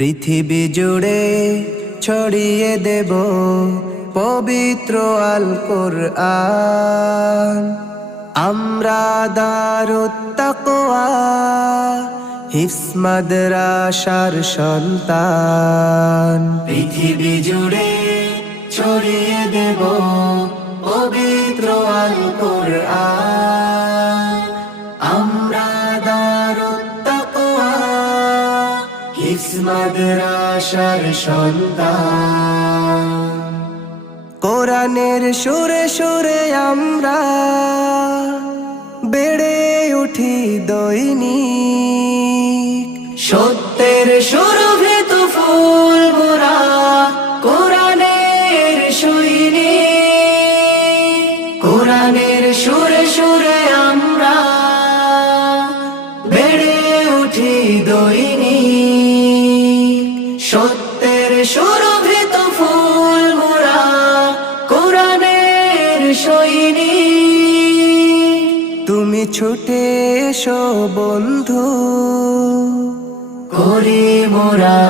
পৃথিবী জুড়ে ছড়িয়ে দেব পবিত্র আল কোরআন। আমরা দারুত্তাকোয়া হিফসমাদ রাশার সন্তান। পৃথিবী জুড়ে ছড়িয়ে দেব পবিত্র আল কোরআন। হিফসমাদ রাশার সন্তান কোরআনের সুরে সুরে আমরা বেড়ে উঠি দৈনিক সত্যের সুরভিত ফুল মোরা কোরআনের সৈনিক কোরআনের সুরে সুরে আমরা বেড়ে উঠি দৈনিক সত্যের সুরভিত ফুল মোরা কোরআনের সৈনী। তুমি ছুটে এসো বন্ধু করি মোরা।